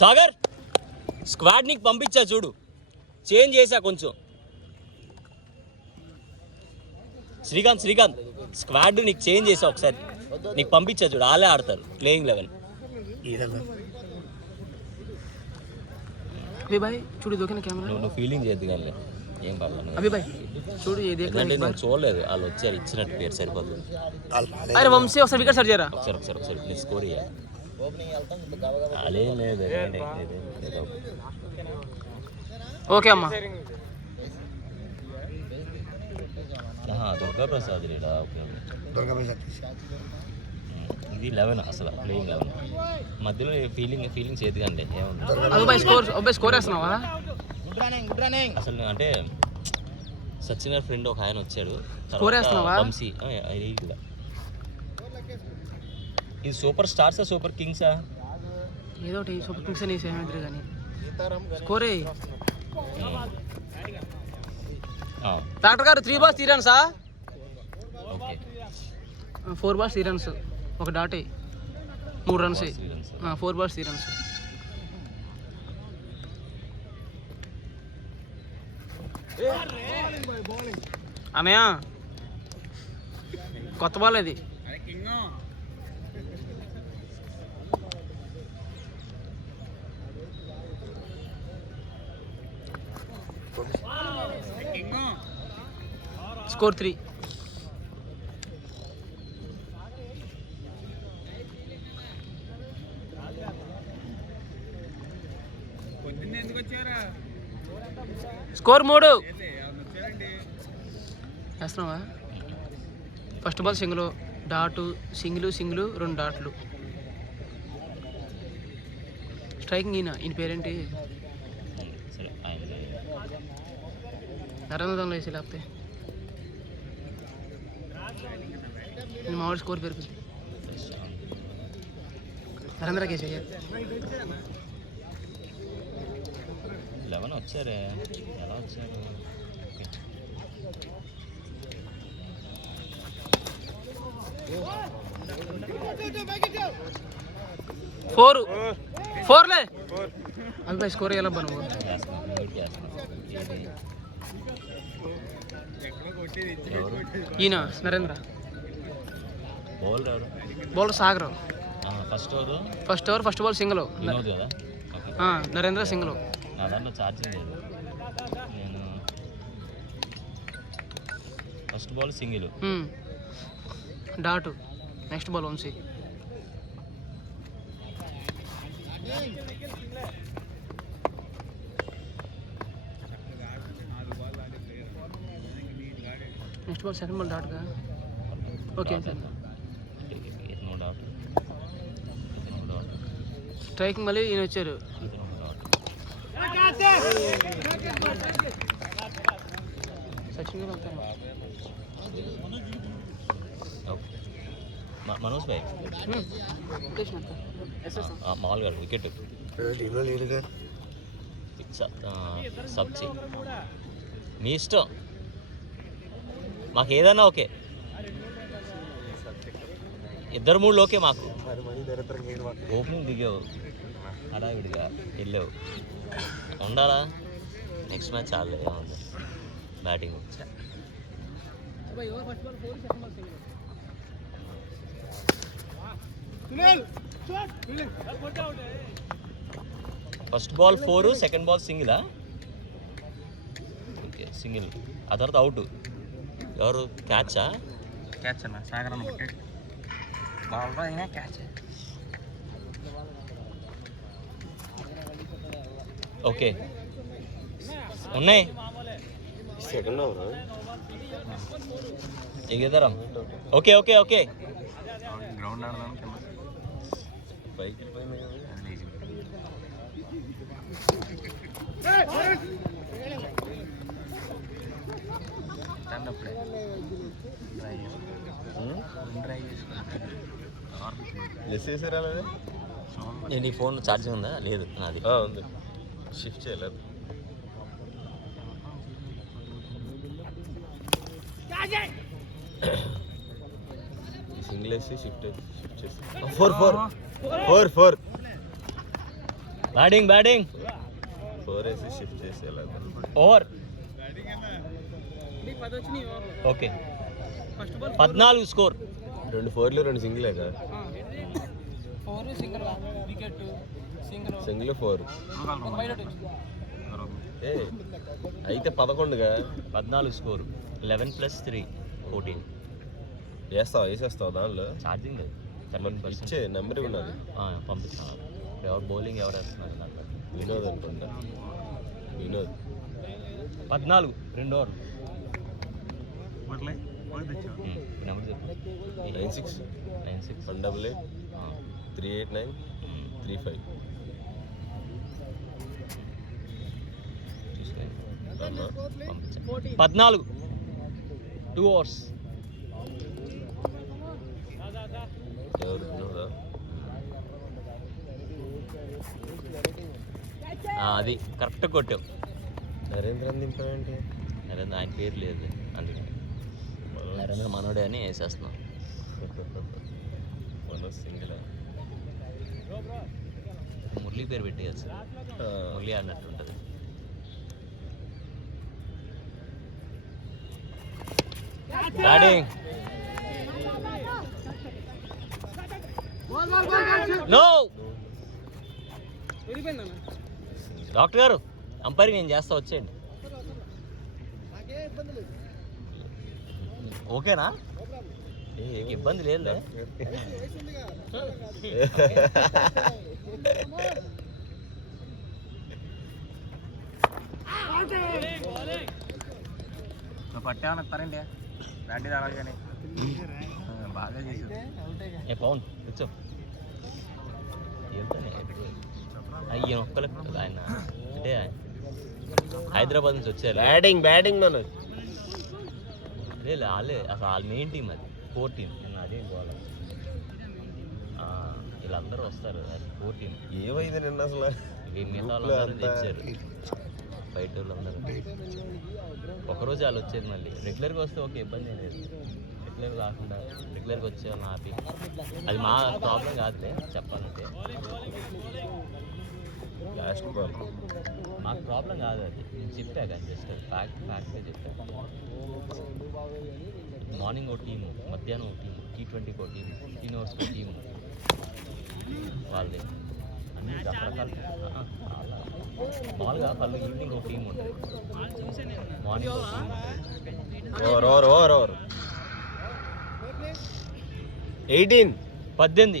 Sagar squad నీకు పంపించా చూడు, చేంజ్ చేసా కొంచెం. శ్రీకాంత్ స్క్వాడ్ నీకు చేంజ్ చేసా ఒకసారి, నీకు పంపించా చూడు, వాళ్ళే ఆడతారు ప్లేయింగ్ 11. నువ్వు ఫీలింగ్ చేయద్దు కానీ ఏం పర్లేదు. నువ్వు చూడలేదు, వాళ్ళు వచ్చారు ఇచ్చినట్టు పేరు సరిపోతుంది. ఒకసారి నీ స్కోర్ ఇవ్వాలి. అదేం లేదు ఓకే అమ్మా. దుర్గాప్రసాద్ లేడా? ఓకే ఇది 11 అసలు ప్లేయింగ్ 11. మధ్యలో ఫీలింగ్స్ ఏది కండి ఏముంది స్కోర్ వేస్తున్నావా అసలు? అంటే సచిన్ గారి ఫ్రెండ్ ఒక ఆయన వచ్చాడు, వంశీ. ఇది సూపర్ స్టార్సా సూపర్ కింగ్సా? ఏదో ఒకటి సూపర్ కింగ్స్ అని సేమిద్దరు కానీ స్కోరే. డాక్టర్ గారు 3 balls 3 runs. 4 balls 3 runs, ఒక డాటే 3 runs. 4 balls 3 runs. అన్నయ్య కొత్త బాల్ అది. స్కోర్ 3. స్కోర్ 3 వేస్తున్నావా? First ball single dot, single 2 డాట్లు. స్ట్రైకింగ్ ఈయన పేరేంటి? నరేంద్రంలో వేసి లేకపోతే నేను మావాడి స్కోర్ పెరుగుతుంది. నరేంద్రకి వేసేయ్యా. 11 వచ్చారే, ఎలా వచ్చారు? 4 అవి స్కోర్ వేయాలబ్బా నువ్వు. ఈయన Narendra. Bowler Sagar. First over first ball single. Narendra single. First ball single, dot. Next ball Vamshi. Next ball second ball డాట్గా. Okay sir. స్ట్రైకింగ్ మళ్ళీ ఈయన వచ్చారు. సచిన్ గారు అవుతారు. మనోజ్ భాయ్ మామూలుగా వికెట్ సబ్జీ మీ ఇష్టం, మాకు ఏదన్నా ఓకే. 2-3 ఓకే మాకు. ఓపెనింగ్ దిగావు, హడావిడిగా వెళ్ళావు, ఉండాలా? నెక్స్ట్ మ్యాచ్ చాలు, ఏముంది batting. First ball 4, second ball సింగిలా? Okay single. ఆ తర్వాత అవుట్. ఎవరు? క్యాచా? క్యాచ్ అన్న సాగర్ అన్న వికెట్. బాల్ అయినా క్యాచ్. ఓకే ఉన్నాయి. సెకండ్ ఓవర్ ఎగేదరం. Okay okay okay. గ్రౌండ్ ఆడదాం పైకి వెళ్ళిపోయింది. అప్పుడే లెస్ చేసారా? నేను ఈ ఫోన్ ఛార్జింగ్ ఉందా? లేదు నాది ఉంది, షిఫ్ట్ చేయలేదు. సింగిల్ వేసి షిఫ్ట్ చేసి 4 4 4 4 బ్యాటింగ్ 4 వేసి షిఫ్ట్ చేసి వెళ్ళాలి. ఓవర్. Okay 14 score. 2 4లు 2 సింగిలే కదా. సింగిల్ 4 ఏ అయితే 11గా 14 స్కోర్. 11 + 3 14. వేసేస్తావు దానిలో ఛార్జింగ్ లేదు. 13%. ఇచ్చే నెంబర్ ఉన్నది. పంపిస్తాను. ఎవరు బౌలింగ్ ఎవరు వేస్తున్నారు దాంట్లో? వినోద్ అనుకుంటా. వినోద్ 14 2 ఓవర్లు. నెంబర్ చెప్పు. 96 188 389 35. 14 2 ఓవర్స్. ఎవరు వినోదా? అది కరెక్ట్ కొట్టావు. నరేంద్ర దింపాయంటే నరేంద్ర ఆయన పేరు లేదు అందుకే నరేంద్ర మనోడే అని వేసేస్తున్నాం. మనోజ్ సింగిల్. మురళీ పేరు పెట్టేయచ్చు. మురళీ అన్నట్టు ఉంటుంది. Batting no. డాక్టర్ గారు అంపైర్ నేను చేస్తా, వచ్చేయండి. ఓకేనా? ఇబ్బంది లేదులే. పట్టా కరెంట్ బ్యాటరీ రావాలి కానీ బాగా చేసి పవన్ కూర్చో. అయ్యి ఒక్కలే ఆయన అంటే హైదరాబాద్ నుంచి వచ్చారు. బ్యాటింగ్ మనోజ్. అదే వాళ్ళే అసలు వాళ్ళ మెయిన్ టీం అది. 4 టీం. అదే గోళ. వీళ్ళందరూ వస్తారు. అది 4 టీం. ఏమైంది నిన్న అసలు? మిగతా వాళ్ళందరూ తెచ్చారు. బయట వాళ్ళందరూ ఒకరోజు వాళ్ళు వచ్చేది. మళ్ళీ రెగ్యులర్గా వస్తే ఓకే, ఇబ్బంది ఏం లేదు. రెగ్యులర్ కాకుండా రెగ్యులర్గా వచ్చేవాళ్ళు ఆపి అది మా ప్రాబ్లం కాదులే చెప్పాలంటే. లాస్ట్ బాల్ మాకు ప్రాబ్లం కాదు అది. నేను చెప్పా కానీ జస్ట్ ఫ్యాక్ట్గా చెప్పా. మార్నింగ్ ఒక టీము, మధ్యాహ్నం ఒక టీము, T20 ఒక టీము, 15 ఓవర్స్ ఒక టీము వాళ్ళే. అన్ని రకరకాల మామూలుగా వాళ్ళు ఈవినింగ్ ఒక టీం ఉంటుంది, మార్నింగ్ ఒక టీం ఉంటుంది. ఓవర్ 18 18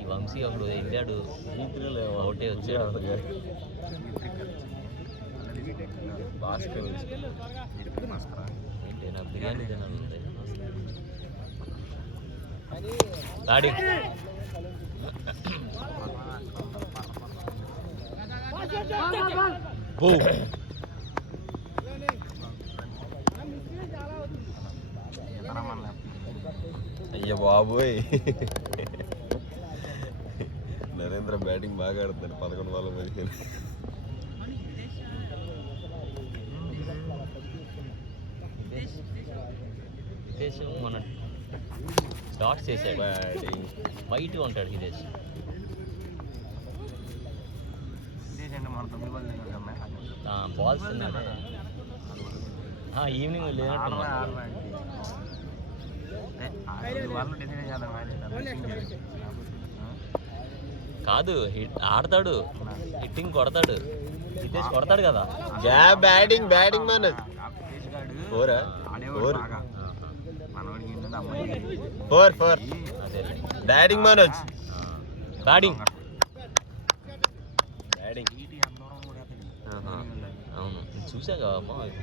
ఈ వంశీ అప్పుడు వెళ్ళాడు, ఒకటే వచ్చాడు. నాకు బిర్యానీ తినాలి. డాడీ అయ్య బాబోయ్, నరేంద్ర బ్యాటింగ్ బాగా ఆడుతున్నాడు. 11 బాల్ 15. మన డాట్స్ చేసాడు. బ్యాటింగ్ వైట్ ఉంటాడు హిదేష్. బాల్స్ ఈవినింగ్ లేనట్టు కాదు, ఆడతాడు, హిట్టింగ్ కొడతాడు. హిదేష్ కొడతాడు కదా. బ్యాటింగ్ మనోజ్ 4 అదే బ్యాటింగ్ మనోజ్ బ్యాటింగ్. అవును చూసాక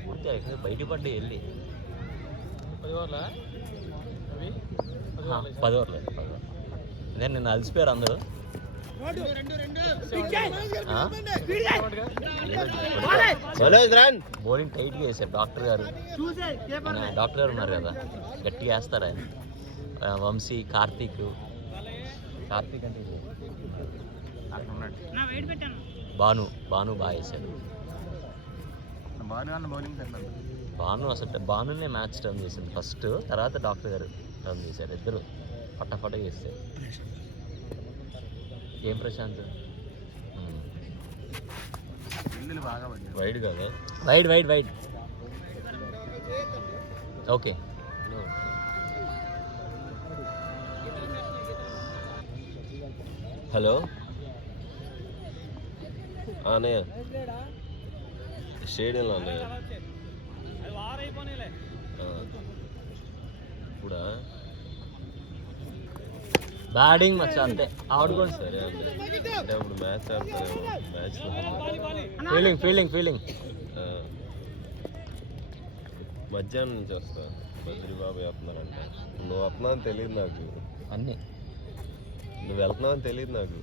పూర్తి అయిపోయింది. బయట పడ్డా వెళ్ళి 10 ఓవర్లు నేను నిన్న అలసిపోయారు అందరూ. బౌలింగ్ టైట్గా వేసారు డాక్టర్ గారు. డాక్టర్ గారు ఉన్నారు కదా, గట్టిగా వేస్తారు ఆయన. వంశీ, కార్తీక్ అంటే భాను బాగా వేశాడు. భాను అసలు భానునే మ్యాచ్ టర్న్ చేసింది ఫస్ట్, తర్వాత డాక్టర్ గారు టర్న్ చేశారు. ఇద్దరు పట్టపట్ట చేస్తారు. ఏం ప్రశాంత్ వైడ్ కదా, వైడ్ ఓకే. హలో అన్నయ్య, స్టేడియంలో అన్నయ్య ఇప్పుడా బ్యాటింగ్ మచ్చా అంతే ఆడుకోండి. సరే అంటే అప్పుడు మ్యాచ్ ఆడతారేమో, మ్యాచ్లో ఫీల్డింగ్ మధ్యాహ్నం నుంచి వస్తా. బద్రీబాబు వస్తున్నారంటే నువ్వు వస్తున్నావు అని తెలియదు నాకు, అన్నీ నువ్వు వెళ్తున్నావు అని తెలియదు నాకు.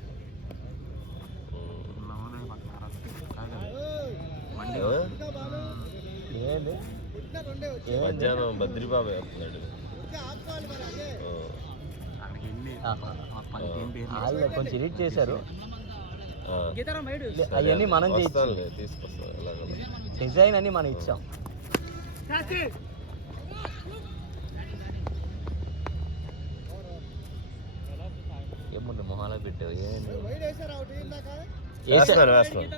మధ్యాహ్నం బద్రీబాబు వస్తున్నాడు. వాళ్ళు కొంచెం ఎడిట్ చేశారు, అవన్నీ మనం వస్తానులే, తీసుకొస్తాను. ఎలాగో డిజైన్ అన్ని మనం ఇచ్చాం. ఏముంది మొహాలో పెట్టావు, వేస్తాను.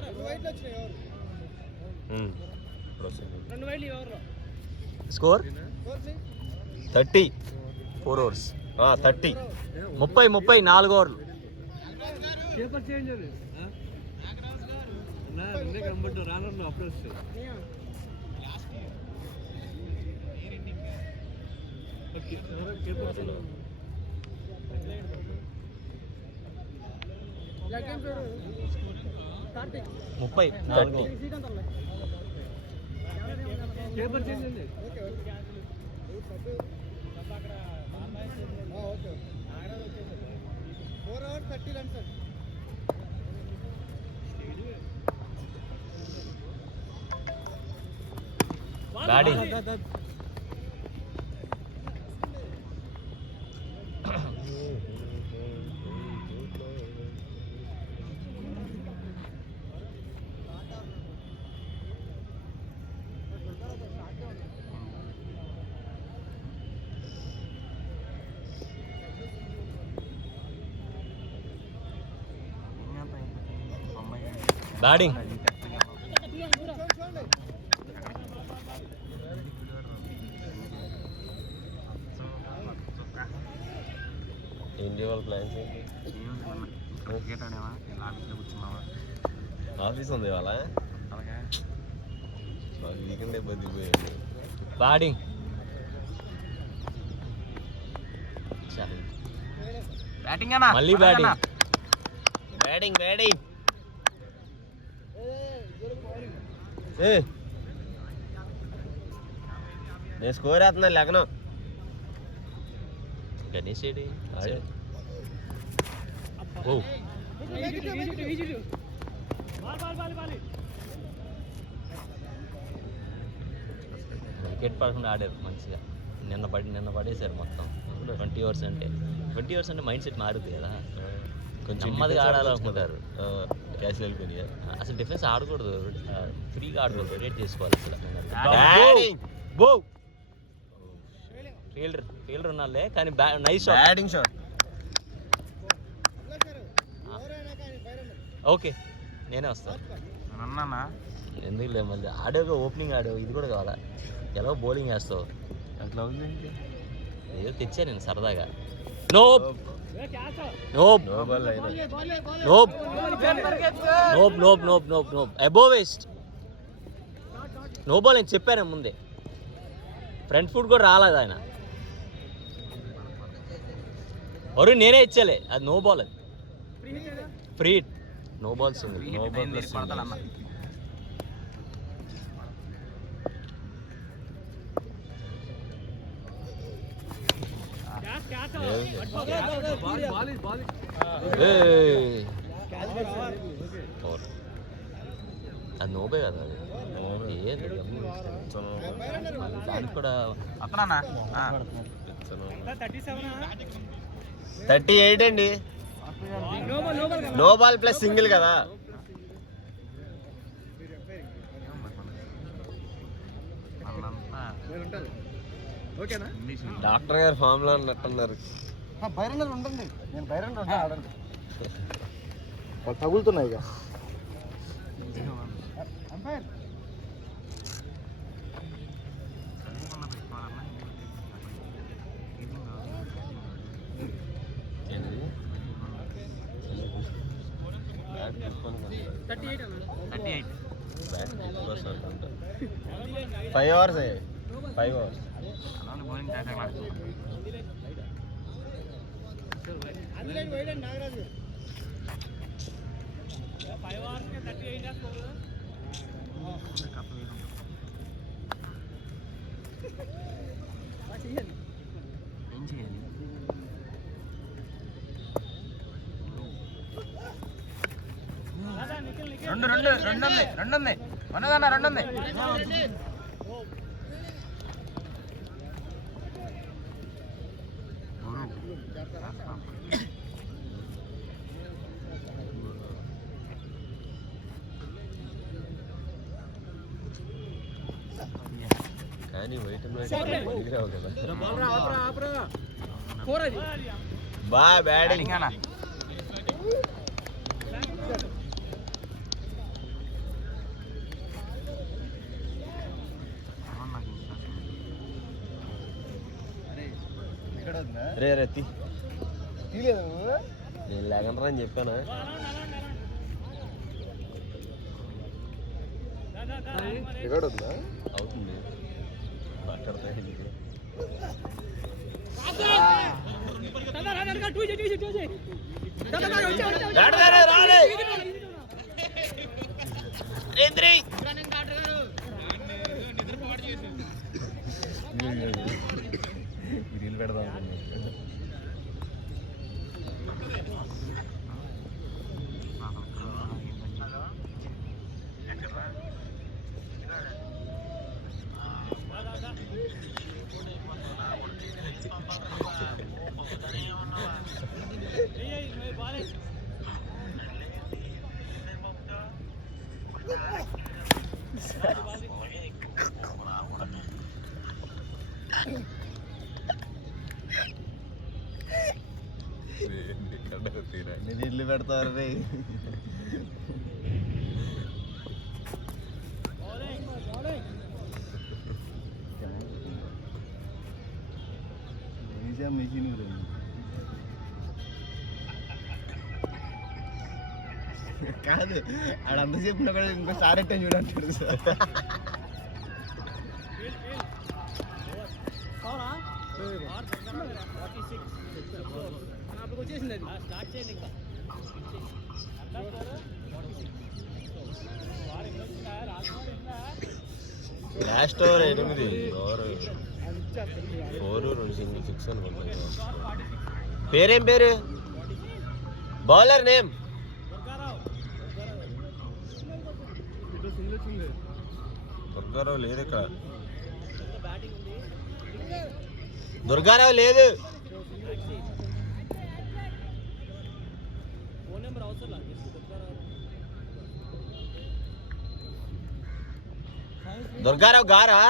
స్కోర్ 30 4 overs 30 30 4 ఓవర్లు. ముప్పై 30 బ్యాటింగ్. బ్యాటింగ్ ఇండియా వాళ్ళ ప్లాన్స్ ఏంటి? ఆఫీస్ ఉంది ఇవాళ, వీకెండే బతికిపోయాడు. బ్యాటింగ్ మళ్ళీ బ్యాటింగ్ నేను స్కోర్ వేస్తున్నా లేకను. గణేష్ ఏడి వికెట్ పడకుండా ఆడారు మంచిగా. నిన్న పడేశారు మొత్తం. 20 overs అంటే మైండ్ సెట్ మారుతుంది కదా, కొంచెం నెమ్మదిగా ఆడాలనుకుంటారు. క్యాష్ వెళ్ళిపోయినాయి. అసలు డిఫెన్స్ ఆడకూడదు, ఫ్రీగా ఆడకూడదు, రొటేట్ చేసుకోవాలి అసలు. ఫీల్డర్ ఉన్నాలే కానీ నైస్ బ్యాటింగ్ షాట్. ఓకే నేనే వస్తాను. ఎందుకు లేదు మళ్ళీ ఆడేగా, ఓపెనింగ్ ఆడావు, ఇది కూడా కావాలా? ఎలా బౌలింగ్ వేస్తావు అట్లా ఉంది. ఏదో తెచ్చా నేను సరదాగా. Nope above waist. No ball నేను చెప్పాను ముందే. ఫ్రంట్ ఫుట్ కూడా రాలేదు ఆయన. ఒరు నేనే ఇచ్చాలే, అది నో బాల్, అది free hit. No ball single. అది నోబే కదా, అది ఏది దానికి కూడా 38 అండి. నో బాల్ ప్లస్ సింగిల్ కదా. డాక్టర్ గారు ఫామ్ లో అన్నట్టున్నారు. బైరన్ ఉంటుంది, నేను బైరన్ ఆడండి వాళ్ళు తగులుతున్నాయి ఇక. Five hours 5 hours. రెండు మనదన్న 2 ఉంది. కానీ వైట్ అండ్ వైట్ రావు కదా. బా బ్యాటింగ్ అన్న రే నేను లేకుండా అని చెప్పాను. రికార్డ్ ఉందా? అవుతుంది మాట్లాడతా. రీల్ పెడదాం. ఇల్లు పెడతారు రే. మిషన్ కాదు ఆడంతా చెప్పినా కూడా ఇంకో సార్ ఎట్టే చూడంటాడు sir. Last over 8 over 4 2 single 6 అనుకుంటున్నాను. పేరేం పేరు? బౌలర్ నేమ్ దుర్గారావు లేదు ఇక్కడ. దుర్గారావు లేదు. దుర్గారావు గారా?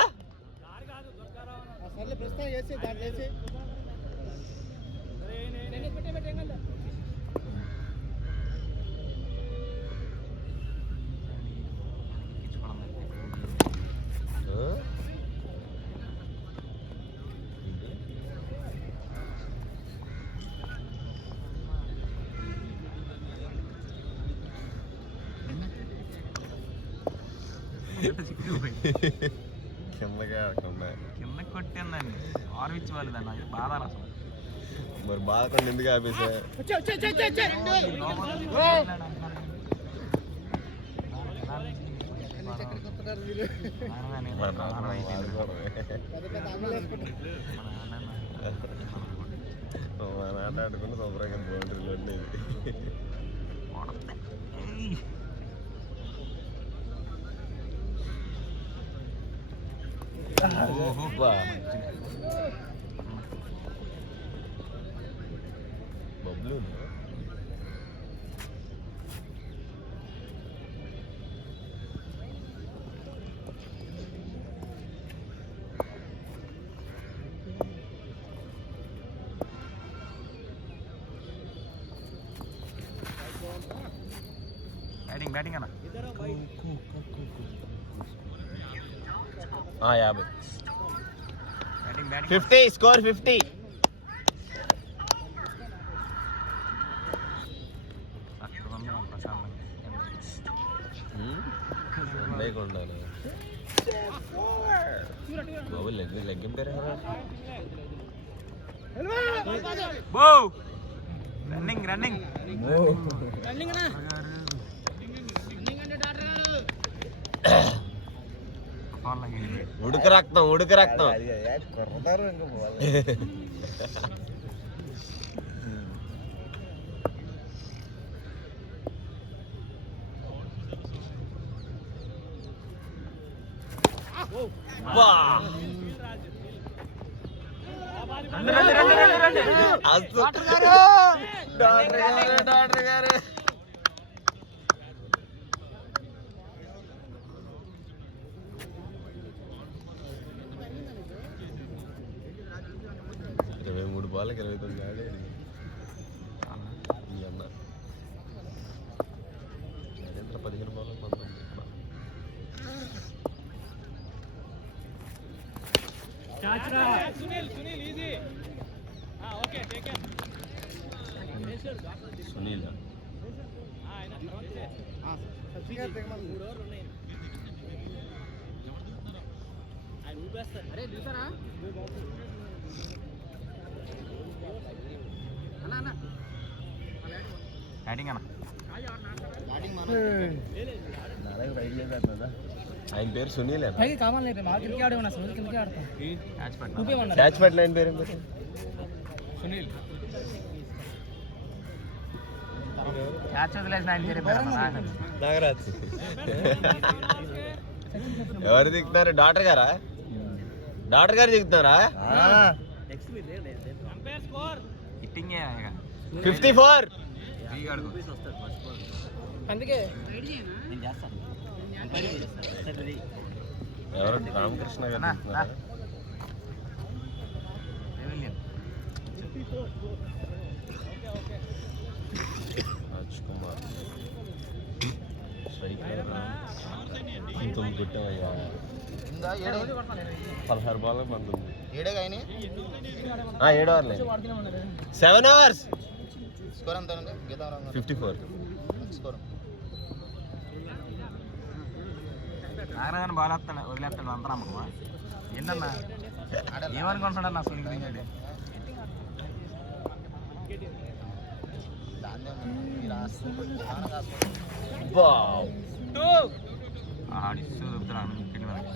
కింద కొట్టిందండి. ఆర్విచ్ వాళ్ళు దాన్ని బాధ అసలు. మరి బాధకుండా ఎందుకు ఆపేసా? ఆటాడుకుంటే శుభ్రంగా బౌండరీలో ఉండేది. బబ్లు బ్యాటింగ్ అన్న 50 50 స్కోర్ 50. ఉండాలి బాబు లెగ్గింపారు రన్నింగ్ రన్నింగ్ ఉడుకు రక్తం డాక్టర్ గారు బాలకి 29 ఆడాడు అన్న 15 బాల్ 19. సునీల్ బ్యాటింగ్ అన్న ఆయన పేరు సునీల్ క్యాచ్ పట్ల ఆయన పేరు సునీల్ క్యాచ్ వదిలేసిన ఆయన పేరు నాగరాజ్. ఎవరు దిగుతున్నారు? డాక్టర్ గారు దిగుతున్నారా? 54. అందుకే ఎవరు? రామకృష్ణ గారు దిగుతున్నారా? రాజ్ కుమార్ స్ట్రైకర్ 9 కొట్టామయ్యా. 16 బాల్ 19. 7 ఓవర్లు 7 అవర్స్. స్కోర్ ఎంత? 54. నాగరాజన్ బాల్ వస్తాడు వదిలేస్తాడు అంత నమ్మకమా ఏంటన్నా ఏమనుకుంటున్నాడు అసలు నీకు? ఆడిస్తూ దొరుకుతున్నాను ఇంటి వరకు.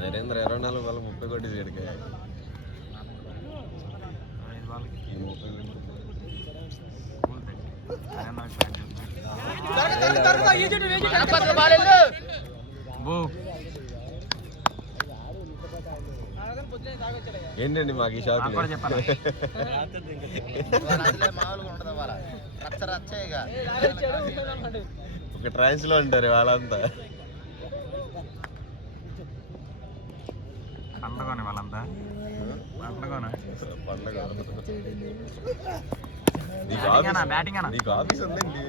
నరేంద్ర 24 బాల్ 30 కొట్టేది ఇక్కడికి. ఏంటండి మాకు ఈ షాక్? ఒక ట్రైన్స్ లో ఉంటారు వాళ్ళంతా. పండగనే వాళ్ళంతా పండగ. నీకు ఆఫీస్ ఉందండి.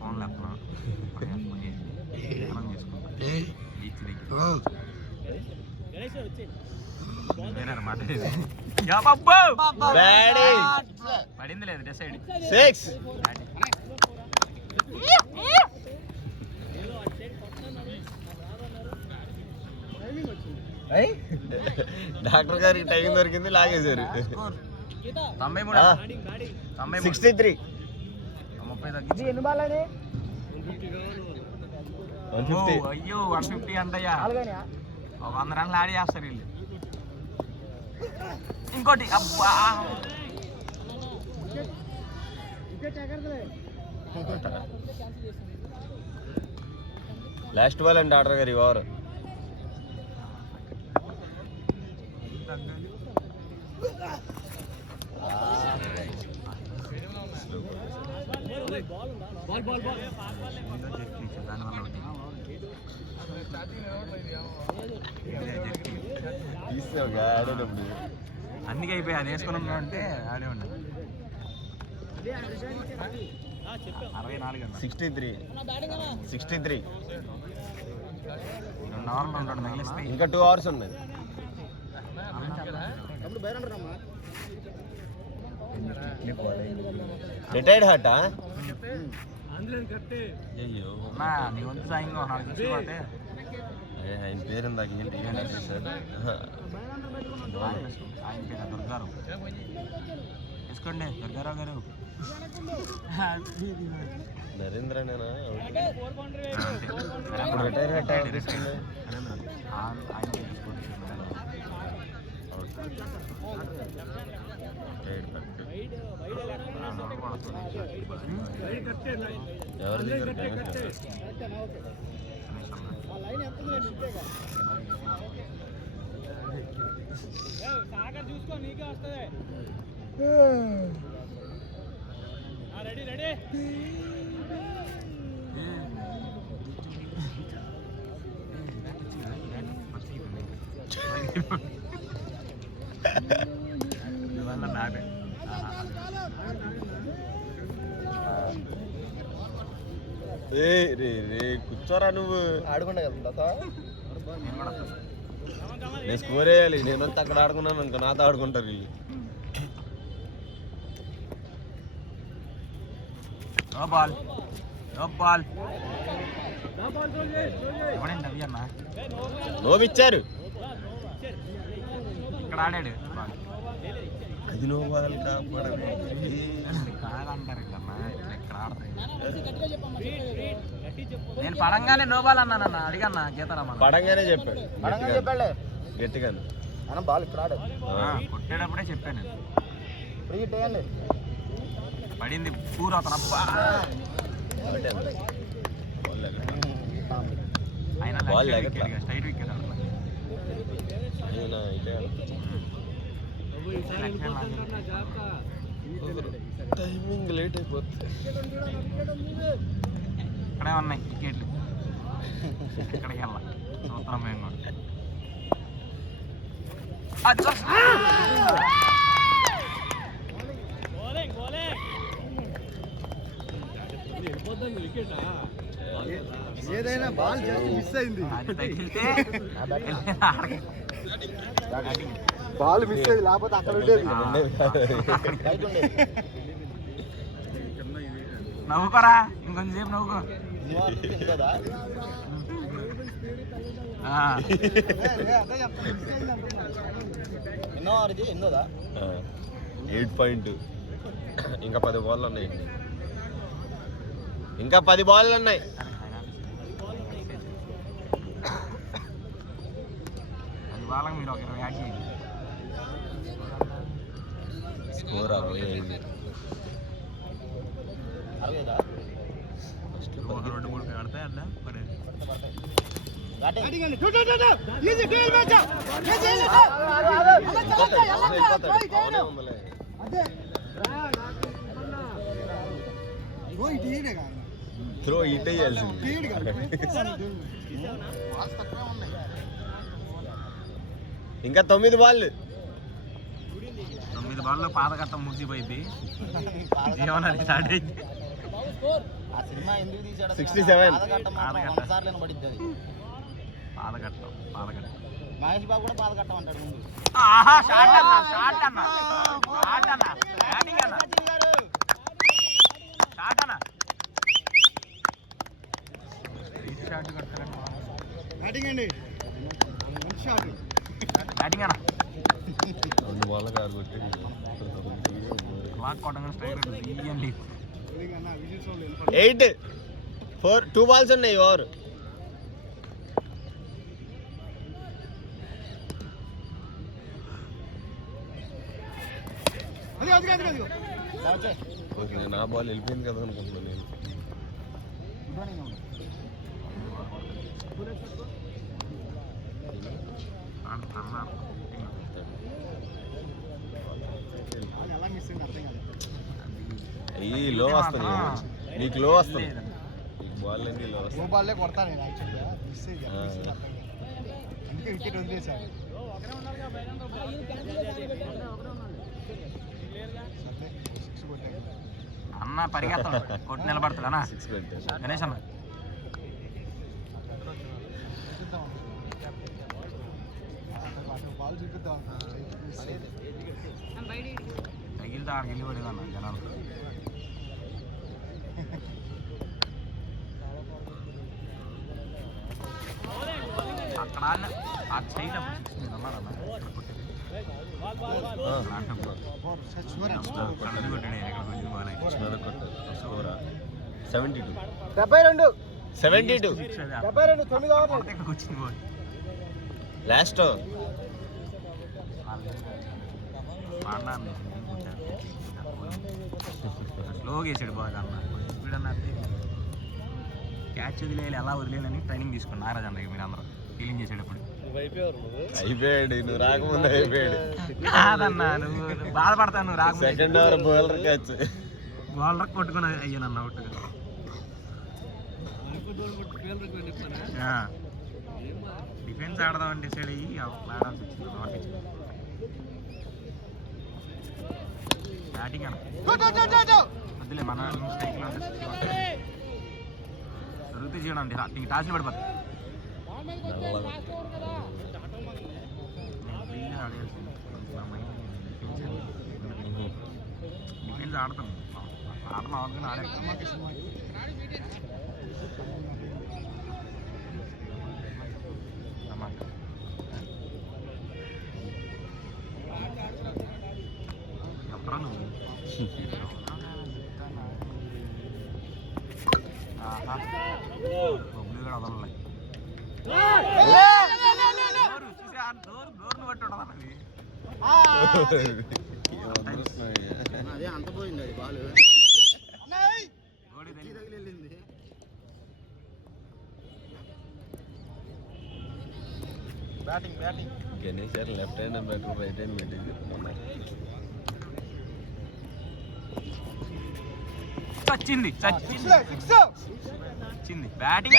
ఫోన్లో ఎత్తున్నాం పడింది లేదు డిసైడ్ 6. డాక్టర్ గారికి టైం దొరికింది, లాగేశారు. 63. 30 తగ్గించి ఎన్ని బాల్ 150. అయ్యో 150 అంటయ్యా. 100 రన్లు ఆడి చేస్తారు వీళ్ళు. ఇంకోటి అబ్బా లాస్ట్ బాల్ అండి డాక్టర్ గారు ఈ ఓవర్. తీసావు ఆడేటప్పుడు అందుకే అయిపోయి అది వేసుకుని ఉన్నా అంటే ఆడే ఉన్నాడు 64 అన్న 63 2 అవర్లు ఉంటాడు మిగిలిస్తే ఇంకా 2 hours ఉన్నాయి. రిటైర్డ్ హార్టా? అయ్యో అన్నా నీ వంతు సాయంగా 4 తీసుకోతే ఆయన పేరు ఇందాక ఏంటి సార్? ఆయన పేరు దుర్గారావు. తీసుకోండి దుర్గారావు గారు. నరేంద్రనేనా? ఆయన రిటైర్ హార్ట్ తీసుకుంది. ఎవరిది కూర్చోరా నువ్వు. ఆడుకున్నా కదా నేను స్కోర్ వేయాలి. నేనంతా అక్కడ ఆడుకున్నాను అనుకో, నాతో ఆడుకుంటారు వీళ్ళు. బాల్ బాల్ అన్న నోవిచ్చారు. ఇక్కడ ఆడాడు. అది నో బాల్ కాదంటారు ఇక్కడ ఆడతాయి. నేను పడంగానే నో బాల్ అన్నానన్న. అడిగన్నా గీతారామన్న పడంగానే చెప్పాడు. గట్టిగానే బాల్ ఇక్కడ ఆడాడు. కొట్టేటప్పుడే చెప్పాను. పడింది పూర అతను. స్ట్రైట్ వికెట్ టైమింగ్ లేట్ అయిపోతుంది. ఇక్కడే ఉన్నాయి వికెట్లు. ఇక్కడికి వెళ్ళాలి చూస్తున్నాం మేము కూడా. ఏదైనా బాల్ మిస్ అయింది. బాల్ మిస్ అయింది, లేకపోతే అక్కడ ఉండేది. నవ్వుకోరా ఇంకొంచెం సేపు నవ్వుకో. ఎన్నోదా 8.2. ఇంకా 10 బాల్ ఉన్నాయి. ఇంకా 10 బాల్ ఉన్నాయి. అది వాళ్ళకి మీరు ఒక 20 యాడ్ చేయండి. స్కోర్ 65. 2-3 ఆడతాయి అన్న పడేది. త్రో ఇట్ అయ్యాల్సింది. ఇంకా 9 బాల్. 9 బాల్లో పాదకట్టం ముగిసిపోయింది. జీవనాన్ని స్టార్ట్ అయింది. 67. పాదకట్టం మహేష్ బాబు కూడా పాదకట్టం అంటాడు ముందు. షాట్ అన్న షాట్ అన్న షాట్ అన్న బ్యాటింగ్ అన్న షాట్ అన్న షాట్ కొడతారన్న. బ్యాటింగ్ అండి, మంచి షాట్. బ్యాటింగ్ అన్న 2 బాల్ కారు కొట్టి క్లాక్ కొట్టగానే స్ట్రైక్ తీయండి. 8 4 2 బాల్స్ ఉన్నాయి. ఓవర్ నా బాల్ వెళ్ళిపోయింది కదా అనుకుంటున్నాను నేను. ఈ లో వస్తుంది, నీకు లో వస్తుంది. బాల్ లో వస్తుంది. బాల్లే కొడతాను నేను యాక్చువల్గా. అందుకే వికెట్ వదిలేశారు. అన్న పరిగెత్తాడు కొట్టి నిలబడతాడు అన్న 6 పెట్టారు. గణేష్ అన్న బాల్ చూపిద్దాం. తగిలితే ఆడికి వెళ్ళి పడేదన్న జనాలు. అక్కడ ఆ సైడ్ అన్నారన్న కళ్ళు కొట్టాడు ఎక్కడ కొంచెం బాగా కృష్ణాలో కొట్టారు. స్కోర్ 72. 72 72 72 9 ఓవర్లు. ఇక్కడికి వచ్చింది బాల్ లాస్ట్. స్లోగా వేసాడు బాగా అన్న స్పీడ్ అన్న క్యాచ్ వదిలేయాలి ఎలా వదిలేయాలని ట్రైనింగ్ తీసుకుని నాగరాజ్ అన్న మీరు అందరూ ఫీలింగ్ చేసేటప్పుడు అయిపోయాడు. నువ్వు రాకముందు అయిపోయాడు. కాదన్నా నువ్వు బాధపడతాను నువ్వు రాకుండా. Second over bowler catch. Bowler కొట్టుకుని అయ్యానన్న అవుట్గా. డిఫెన్స్ ఆడదామని డిసైడ్ అయ్యి ఆడాల్సి వచ్చింది. బ్యాటింగ్ అన్న వద్దులే మన స్ట్రైక్లో దొరికితే చేయడం నీకు టాస్లు పడిపోతుంది. డిఫెన్స్ ఆడతాం ఆడడం అవన్నీ ఆడే చెప్పరా నువ్వు. బొబ్బులు కూడా వదలలే డోర్ను పట్టి ఉండదు అదే అంత పోయింది అది బాల్. బ్యాటింగ్ బ్యాటింగ్ గణేష్ గారు left hand batter right hand batting చెప్తున్నారు. వచ్చింది వచ్చింది బ్యాటింగ్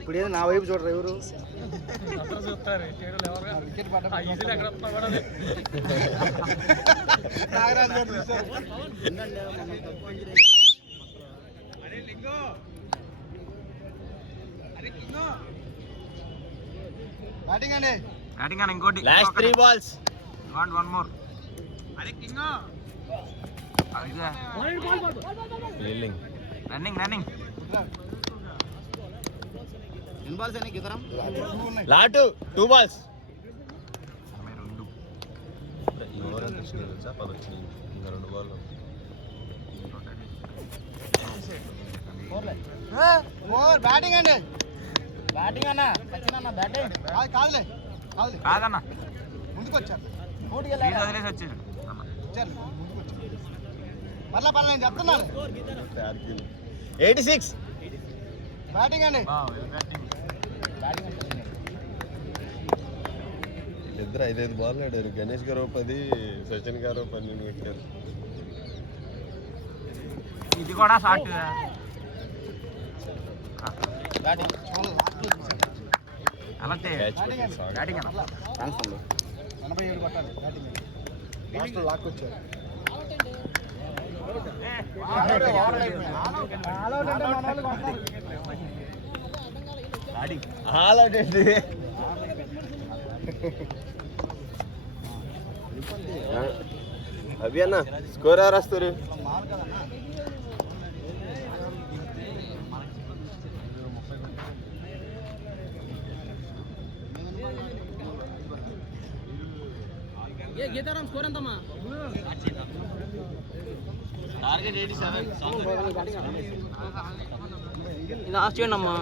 ఇప్పుడు ఏదో నా వైపు చూడరు ఎవరు. వికెట్ నాగరాజు గారు చూశారు. బ్యాటింగ్ అండి బ్యాటింగ్ అని ఇంకోటి last 3 balls. One more fielding running ఎన్ని బాల్స్ అయినా ఇద్దరం లాటు 2 బాల్స్. 42 ఇంకా 2 బాల్. బ్యాటింగ్ అండి బ్యాటింగ్ అన్న సచిన్ బ్యాటింగ్ కాదులే కాదన్న ముందుకు వచ్చారు. వదిలేసి వచ్చేది వచ్చారు ముందుకు వచ్చారు. పర్లే నేను చెప్తున్నాను. 86 బ్యాటింగ్ అండి ఇద్దరు 5 బాల్ ఆడారు. గణేష్ గారు 10, సచిన్ గారు 12 పెట్టారు. ఇది కూడా షార్ట్ అలాంటి బ్యాటింగ్ అన్న 87 కొట్టాలి బ్యాటింగ్. లాస్ట్ లాక్ వచ్చారు. ఆల్ అవుట్ ఏంటి? అభి అన్న స్కోర్ ఎవరు వస్తారు? గీతారాం స్కోర్ ఎంతమ్మా? టార్గెట్ 87. ఇది ఆఫ్ చేయండి అమ్మా.